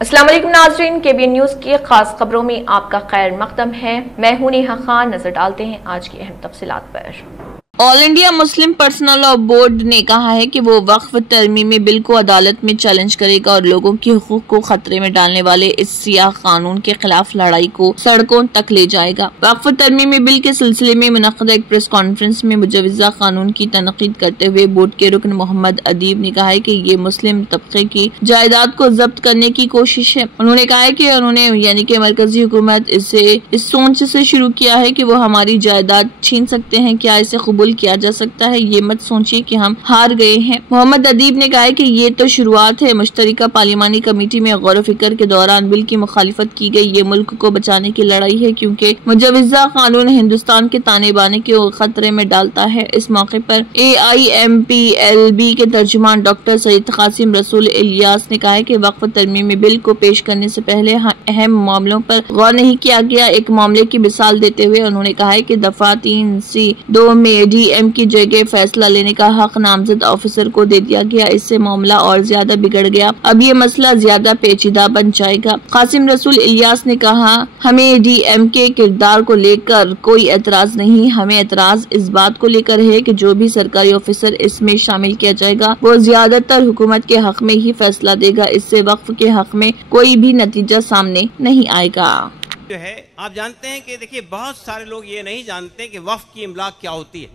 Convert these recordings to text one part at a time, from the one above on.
अस्सलाम वालेकुम नाज़रीन, KBN न्यूज़ की खास खबरों में आपका खैर मकदम है। मैं हूं नेहा खान। नजर डालते हैं आज की अहम तफसीलात पर। All India Muslim personal law board ने कहा है कि वो वक्फ तरमीमी बिल को अदालत में चैलेंज करेगा और लोगों के हुकूक को खतरे में डालने वाले इस सियाह कानून के खिलाफ लड़ाई को सड़कों तक ले जाएगा। वक्फ तरमीमी बिल के सिलसिले में मुनक़्क़दा एक प्रेस कॉन्फ्रेंस में मुजवज़ा कानून की तनक़ीद करते हुए बोर्ड के रुकन मोहम्मद अदीब ने कहा है कि ये मुस्लिम तबके की जायदाद को जब्त करने की कोशिश है। उन्होंने कहा है कि उन्होंने यानी कि मरकजी हुकूमत इसे इस सोच से शुरू किया है कि वो हमारी जायदाद छीन सकते हैं। क्या इसे कबूल किया जा सकता है? ये मत सोचिए कि हम हार गए हैं। मोहम्मद अदीब ने कहा है कि ये तो शुरुआत है। मुश्तरका पार्लिमानी कमेटी में गौर फिक्र के दौरान बिल की मुखालिफत की गई। ये मुल्क को बचाने की लड़ाई है क्योंकि मुजवज़ा कानून हिंदुस्तान के ताने बाने को खतरे में डालता है। इस मौके पर AIMPLB के तर्जुमान डॉक्टर सईद कासिम रसूल इलियास ने कहा है कि वक्फ तरमीमी बिल को पेश करने से पहले अहम मामलों पर गौर नहीं किया गया। एक मामले की मिसाल देते हुए उन्होंने कहा है कि दफा 3C2 में DM की जगह फैसला लेने का हक नामजद ऑफिसर को दे दिया गया। इससे मामला और ज्यादा बिगड़ गया। अब ये मसला ज्यादा पेचीदा बन जाएगा। कासिम रसूल इलियास ने कहा, हमें DM के किरदार को लेकर कोई एतराज नहीं, हमें एतराज इस बात को लेकर है कि जो भी सरकारी ऑफिसर इसमें शामिल किया जाएगा वो ज्यादातर हुकूमत के हक में ही फैसला देगा। इससे वक्फ के हक में कोई भी नतीजा सामने नहीं आएगा। जो है आप जानते हैं कि देखिए बहुत सारे लोग ये नहीं जानते कि वक्फ की इमलाक क्या होती है।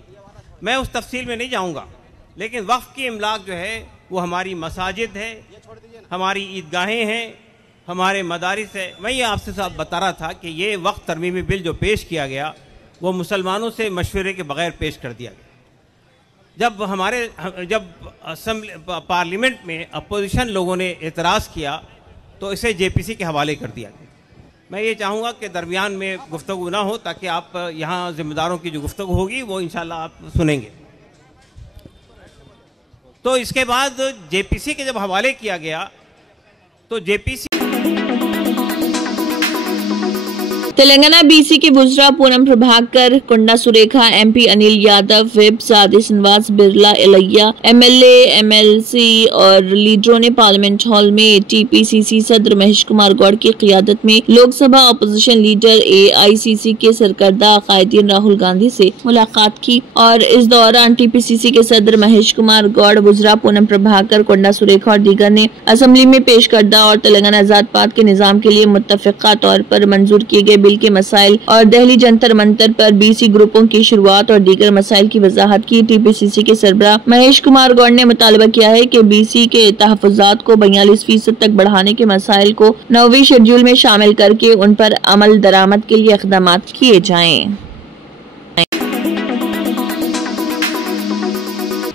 मैं उस तफसील में नहीं जाऊंगा, लेकिन वक्फ की इमलाक जो है वो हमारी मसाजिद है, हमारी ईदगाहें हैं, हमारे मदारिस है। मैं ये आपसे साथ बता रहा था कि ये वक्फ तरमीमी बिल जो पेश किया गया वो मुसलमानों से मशवरे के बगैर पेश कर दिया गया। जब पार्लियामेंट में अपोजिशन लोगों ने एतराज़ किया तो इसे JPC के हवाले कर दिया गया। मैं ये चाहूँगा कि दरमियान में गुफ्तगू ना हो ताकि आप यहाँ जिम्मेदारों की जो गुफ्तगू होगी वो इंशाल्लाह आप सुनेंगे। तो इसके बाद JPC के जब हवाले किया गया तो JPC तेलंगाना BC के बुजरा पूनम प्रभाकर, कुंडा सुरेखा, MP अनिल यादव, विप सादी श्रीनिवास, बिरला इलैया, MLA MLC और लीडरों ने पार्लियामेंट हॉल में TPCC सदर महेश कुमार गौड़ की क़ियादत में लोकसभा अपोजिशन लीडर AICC के सरकर्दा कायदीन राहुल गांधी से मुलाकात की और इस दौरान TPCC के सदर महेश कुमार गौड़, बुजरा पूनम प्रभाकर, कुंडा सुरेखा और दीगर ने असेंबली में पेश करदा और तेलंगाना आजाद पार्टी के निजाम के लिए मुत्तफ़िक़ा तौर पर मंजूर किए गए बिल के मसाइल और दिल्ली जंतर मंतर पर BC ग्रुपों की शुरुआत और दीगर मसाइल की वजाहत की। TPCC के सरबराह महेश कुमार गौड़ ने मुतालबा किया है कि BC के तहफ़्फ़ुज़ात को 42% तक बढ़ाने के मसाइल को 9वीं शेड्यूल में शामिल करके उन पर अमल दरामद के लिए इक़दाम किए जाएं।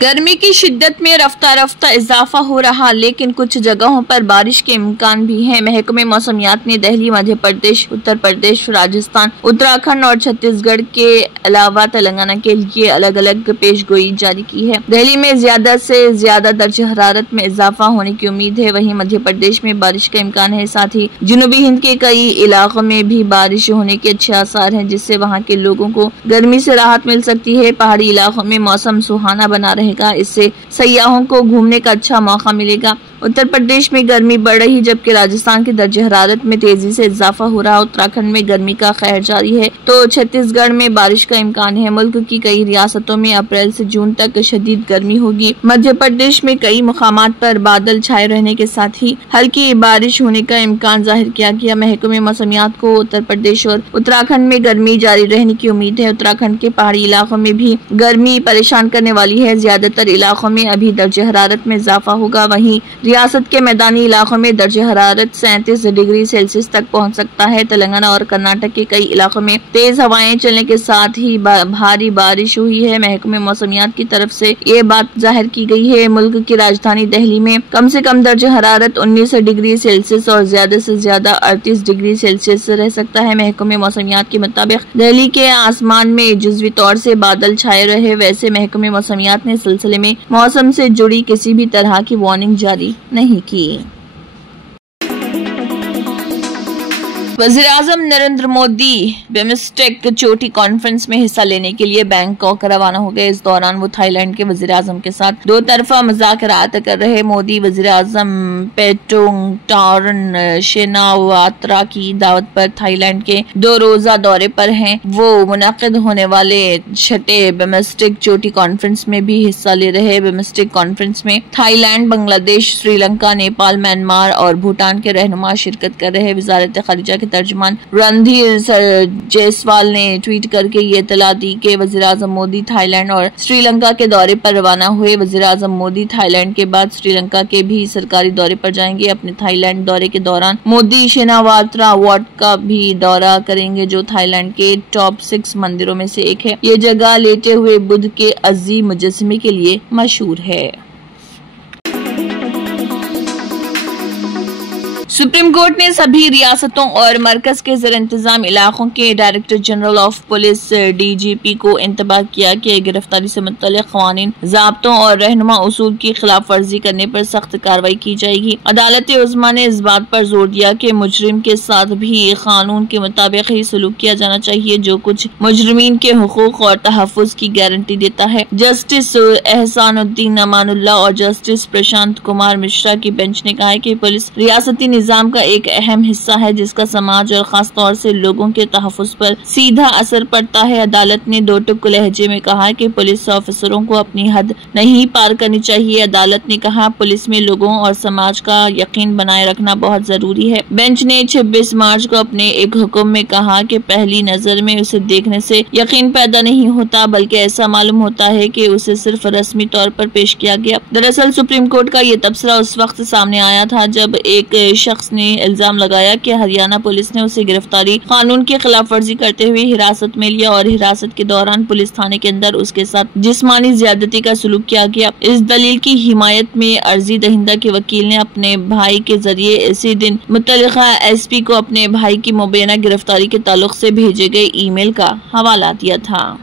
गर्मी की शिद्दत में रफ्ता रफ्ता इजाफा हो रहा, लेकिन कुछ जगहों पर बारिश के इम्कान भी हैं। महकमे मौसमियात ने दिल्ली, मध्य प्रदेश, उत्तर प्रदेश, राजस्थान, उत्तराखंड और छत्तीसगढ़ के अलावा तेलंगाना के लिए अलग अलग पेशगोई जारी की है। दिल्ली में ज्यादा से ज्यादा दर्ज हरारत में इजाफा होने की उम्मीद है। वहीं मध्य प्रदेश में बारिश का इम्कान है। साथ ही जनूबी हिंद के कई इलाकों में भी बारिश होने के अच्छे आसार हैं, जिससे वहाँ के लोगों को गर्मी से राहत मिल सकती है। पहाड़ी इलाकों में मौसम सुहाना बना रहे, इससे सयाहों को घूमने का अच्छा मौका मिलेगा। उत्तर प्रदेश में गर्मी बढ़ रही, जबकि राजस्थान की दर्ज हरारत में तेजी से इजाफा हो रहा। उत्तराखंड में गर्मी का कहर जारी है, तो छत्तीसगढ़ में बारिश का इम्कान है। मुल्क की कई रियासतों में अप्रैल से जून तक शदीद गर्मी होगी। मध्य प्रदेश में कई मुकामात पर बादल छाए रहने के साथ ही हल्की बारिश होने का इम्कान जाहिर किया गया। महकमे मौसमियात को उत्तर प्रदेश और उत्तराखंड में गर्मी जारी रहने की उम्मीद है। उत्तराखंड के पहाड़ी इलाकों में भी गर्मी परेशान करने वाली है। ज्यादातर इलाकों में अभी दर्ज हरारत में इजाफा होगा। वहीं रियासत के मैदानी इलाकों में दर्ज हरारत 37 डिग्री सेल्सियस तक पहुंच सकता है। तेलंगाना और कर्नाटक के कई इलाकों में तेज हवाएं चलने के साथ ही भारी बारिश हुई है। महकमे मौसमियात की तरफ से ये बात जाहिर की गई है। मुल्क की राजधानी दिल्ली में कम से कम दर्ज हरारत 19 डिग्री सेल्सियस और ज्यादा से ज्यादा 38 डिग्री सेल्सियस रह सकता है। महकमे मौसमियात के मुताबिक दिल्ली के आसमान में जुज़वी तौर से बादल छाए रहे। वैसे महकमे मौसमियात ने सिलसिले में मौसम से जुड़ी किसी भी तरह की वार्निंग जारी नहीं की। वज़ीर-ए-आज़म नरेंद्र मोदी बिम्स्टेक चोटी कॉन्फ्रेंस में हिस्सा लेने के लिए बैंकॉक रवाना हो गए। इस दौरान वो थाईलैंड के वज़ीर-ए-आज़म के साथ दो तरफा मुज़ाकरात कर रहे। मोदी वज़ीर-ए-आज़म पेटोंगटार्न शेनावात्रा की दावत पर थाईलैंड के 2 रोजा दौरे पर हैं। वो मुनक़िद होने वाले 6 बिम्स्टेक चोटी कॉन्फ्रेंस में भी हिस्सा ले रहे। बिम्स्टेक कॉन्फ्रेंस में थाईलैंड, बांग्लादेश, श्रीलंका, नेपाल, म्यांमार और भूटान के रहनुमा शिरकत कर रहे। वज़ारत ख़ारिजा के तर्जुमान रणधीर जायसवाल ने ट्वीट करके ये इत्तला दी कि वज़ीर-ए-आज़म मोदी थाईलैंड और श्रीलंका के दौरे पर रवाना हुए। वज़ीर-ए-आज़म मोदी थाईलैंड के बाद श्रीलंका के भी सरकारी दौरे पर जाएंगे। अपने थाईलैंड दौरे के दौरान मोदी शेनावात्रा वाट का भी दौरा करेंगे, जो थाईलैंड के टॉप 6 मंदिरों में से एक है। ये जगह लेटे हुए बुद्ध के अजीम मुजस्समे के लिए मशहूर है। सुप्रीम कोर्ट ने सभी रियासतों और मरकज के ज़ेर इंतजाम इलाकों के director general of police DGP को इंतबाह किया कि गिरफ्तारी से मुतल्लिक़ क़वानीन, ज़ाब्तों और रहनुमा उसूल की खिलाफ वर्जी करने पर सख्त कार्रवाई की जाएगी। अदालत उज़्मा ने इस बात पर जोर दिया कि मुजरिम के साथ भी कानून के मुताबिक ही सलूक किया जाना चाहिए, जो कुछ मुजरिमीन के हुकूक और तहफ़्फ़ुज़ की गारंटी देता है। जस्टिस एहसानुद्दीन अमानुल्लाह और जस्टिस प्रशांत कुमार मिश्रा की बेंच ने कहा है कि पुलिस रियासती निजाम का एक अहम हिस्सा है, जिसका समाज और खास तौर से लोगों के तहफ़्फ़ुज़ पर सीधा असर पड़ता है। अदालत ने 2 टुक लहजे में कहा कि पुलिस ऑफिसरों को अपनी हद नहीं पार करनी चाहिए। अदालत ने कहा, पुलिस में लोगों और समाज का यकीन बनाए रखना बहुत जरूरी है। बेंच ने 26 मार्च को अपने एक हुक्म में कहा कि पहली नजर में उसे देखने से यकीन पैदा नहीं होता, बल्कि ऐसा मालूम होता है कि उसे सिर्फ रस्मी तौर पर पेश किया गया। दरअसल सुप्रीम कोर्ट का ये तबसरा उस वक्त सामने आया था जब एक शख्स ने इल्जाम लगाया कि हरियाणा पुलिस ने उसे गिरफ्तारी कानून की खिलाफ वर्जी करते हुए हिरासत में लिया और हिरासत के दौरान पुलिस थाने के अंदर उसके साथ जिस्मानी ज्यादती का सलूक किया गया। इस दलील की हिमायत में अर्जी दहिंदा के वकील ने अपने भाई के जरिए इसी दिन मुतल्लिका SP को अपने भाई की मुबैना गिरफ्तारी के ताल्लुक से भेजे गए ईमेल का हवाला दिया था।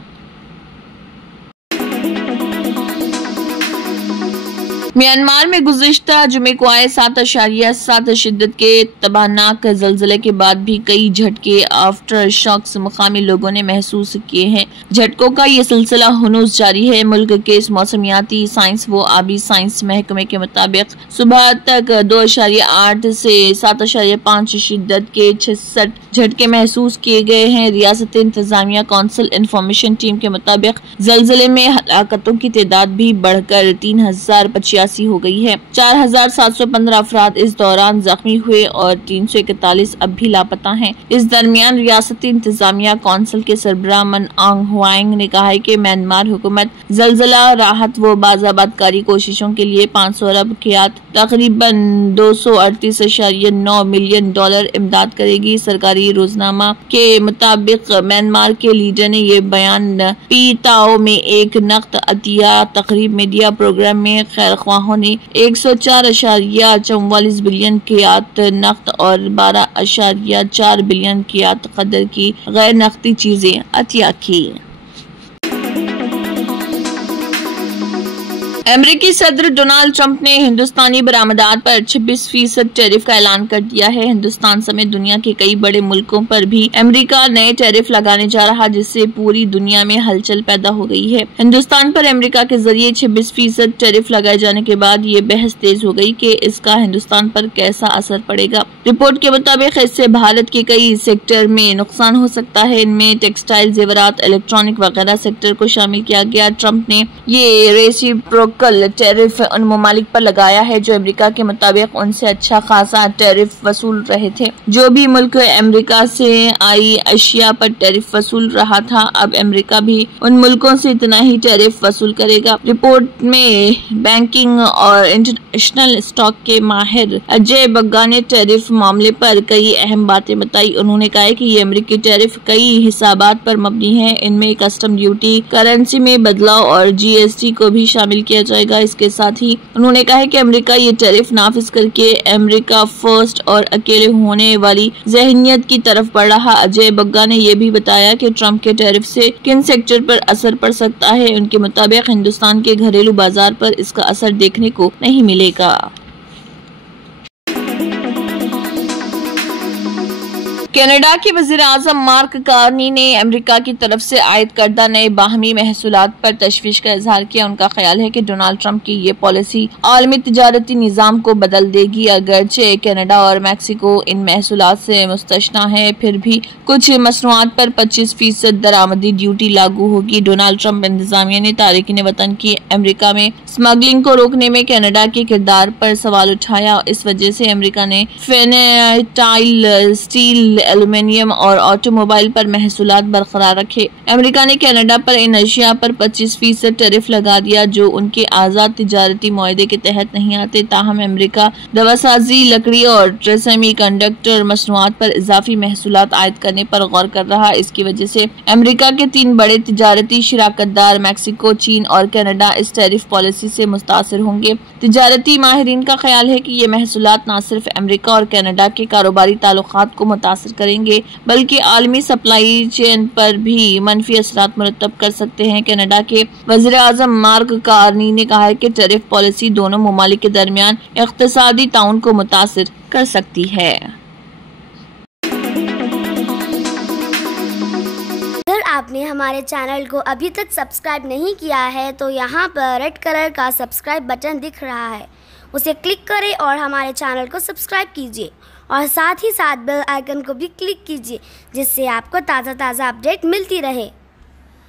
म्यांमार में गुज़िश्ता जुमे को आए 7.7 शिद्दत के तबाहनाक ज़लज़ले के बाद भी कई झटके आफ्टर शॉक्स मुकामी लोगों ने महसूस किए हैं। झटकों का ये सिलसिला हुनूस जारी है। मुल्क के मौसमियाती साइंस व आबी साइंस महकमे के मुताबिक सुबह तक 2.8 से 7.5 शिद्दत के 66 झटके महसूस किए गए हैं। रियासत इंतजामिया कौंसिल इंफॉर्मेशन टीम के मुताबिक ज़लज़ले में हलाकतों की तादाद भी बढ़कर 3085 हो गई है। 4715 अफराद इस दौरान जख्मी हुए और 341 अब भी लापता हैं। इस दरमियान रियासती इंतजामिया कौंसिल के सरबराह मन आंग हुआंग ने कहा है कि म्यांमार हुकूमत ज़लज़ला राहत व बाज़ाबातकारी कोशिशों के लिए 500 अरब कियात तकरीबन $238.9 मिलियन इमदाद करेगी। सरकारी रोजनामा के मुताबिक म्यांमार के लीडर ने ये बयान पीताओ में एक नक़द अतिया तकरीब मीडिया प्रोग्राम में खैर ने 104.44 बिलियन कियात नक़द और 12.4 बिलियन कियात कदर की गैर नक़दी चीजें अतिया की। अमेरिकी सदर डोनाल्ड ट्रंप ने हिंदुस्तानी बरामदात पर 26% टैरिफ का ऐलान कर दिया है। हिंदुस्तान समेत दुनिया के कई बड़े मुल्कों पर भी अमेरिका नए टैरिफ लगाने जा रहा, जिससे पूरी दुनिया में हलचल पैदा हो गई है। हिंदुस्तान पर अमेरिका के जरिए 26% टैरिफ लगाए जाने के बाद ये बहस तेज हो गई कि इसका हिंदुस्तान पर कैसा असर पड़ेगा। रिपोर्ट के मुताबिक इससे भारत के कई सेक्टर में नुकसान हो सकता है। इनमें टेक्सटाइल, जेवरात, इलेक्ट्रॉनिक वगैरह सेक्टर को शामिल किया गया। ट्रंप ने ये रेसिप्रोकल टैरिफ उन ममालिक पर लगाया है जो अमेरिका के मुताबिक उनसे अच्छा खासा टैरिफ वसूल रहे थे। जो भी मुल्क अमेरिका से आई अशिया पर टैरिफ वसूल रहा था, अब अमेरिका भी उन मुल्कों से इतना ही टैरिफ वसूल करेगा। रिपोर्ट में बैंकिंग और इंटरनेशनल स्टॉक के माहिर अजय बग्गा ने टैरिफ मामले पर कई अहम बातें बताई। उन्होंने कहा कि ये अमेरिकी टैरिफ कई हिसाबात पर मबनी है। इनमें कस्टम ड्यूटी, करेंसी में बदलाव और GST को भी शामिल किया जाएगा। इसके साथ ही उन्होंने कहा कि अमेरिका ये टैरिफ नाफिज करके अमेरिका फर्स्ट और अकेले होने वाली ज़हनियत की तरफ बढ़ रहा। अजय बग्गा ने यह भी बताया कि ट्रंप के टैरिफ से किन सेक्टर पर असर पड़ सकता है। उनके मुताबिक हिंदुस्तान के घरेलू बाजार पर इसका असर देखने को नहीं मिलेगा। कनाडा के वज़ीर-ए-आज़म मार्क कार्नी ने अमेरिका की तरफ से आयद करदा नए बाहमी महसूलात पर तशवीश का इजहार किया। उनका ख्याल है कि डोनाल्ड ट्रंप की ये पॉलिसी आलमी तिजारती निज़ाम को बदल देगी। अगरचे कनाडा और मैक्सिको इन महसूलात से मुस्तस्ना है, फिर भी कुछ मसनूआत पर 25% दरामदी ड्यूटी लागू होगी। डोनाल्ड ट्रंप इंतजामिया ने तारिकीन वतन की अमेरिका में स्मगलिंग को रोकने में कनाडा के किरदार पर सवाल उठाया। इस वजह से अमेरिका ने फेनेटाइल, स्टील, एल्यूमीनियम और ऑटोमोबाइल पर महसूलात बरकरार रखे। अमेरिका ने कनाडा पर इन अशिया पर 25% टैरिफ लगा दिया जो उनके आज़ाद तिजारती मुआहदे के तहत नहीं आते। ताहम अमेरिका दवासाजी, लकड़ी और सेमी कंडक्टर मसनूआत पर इजाफी महसूलात आयद करने पर गौर कर रहा। इसकी वजह से अमेरिका के 3 बड़े तिजारती शिराकतदार मैक्सिको, चीन और कनाडा इस टैरिफ पॉलिसी से मुतासिर होंगे। तिजारती माहिरीन का ख्याल है कि ये महसूलात न सिर्फ अमेरिका और कनाडा के कारोबारी ताल्लुकात को मुतासिर करेंगे बल्कि आलमी सप्लाई चेन पर भी मनफी असरात मुरतब कर सकते हैं। कनाडा के वज़ीर-ए-आज़म मार्क कार्नी ने कहा है कि टैरिफ पॉलिसी दोनों ममालिक के दरमियान इक़्तिसादी ताउन को मुतासिर कर सकती है। अगर आपने हमारे चैनल को अभी तक सब्सक्राइब नहीं किया है तो यहाँ पर रेड कलर का सब्सक्राइब बटन दिख रहा है, उसे क्लिक करें और हमारे चैनल को सब्सक्राइब कीजिए और साथ ही साथ बेल आइकन को भी क्लिक कीजिए जिससे आपको ताज़ा अपडेट मिलती रहे।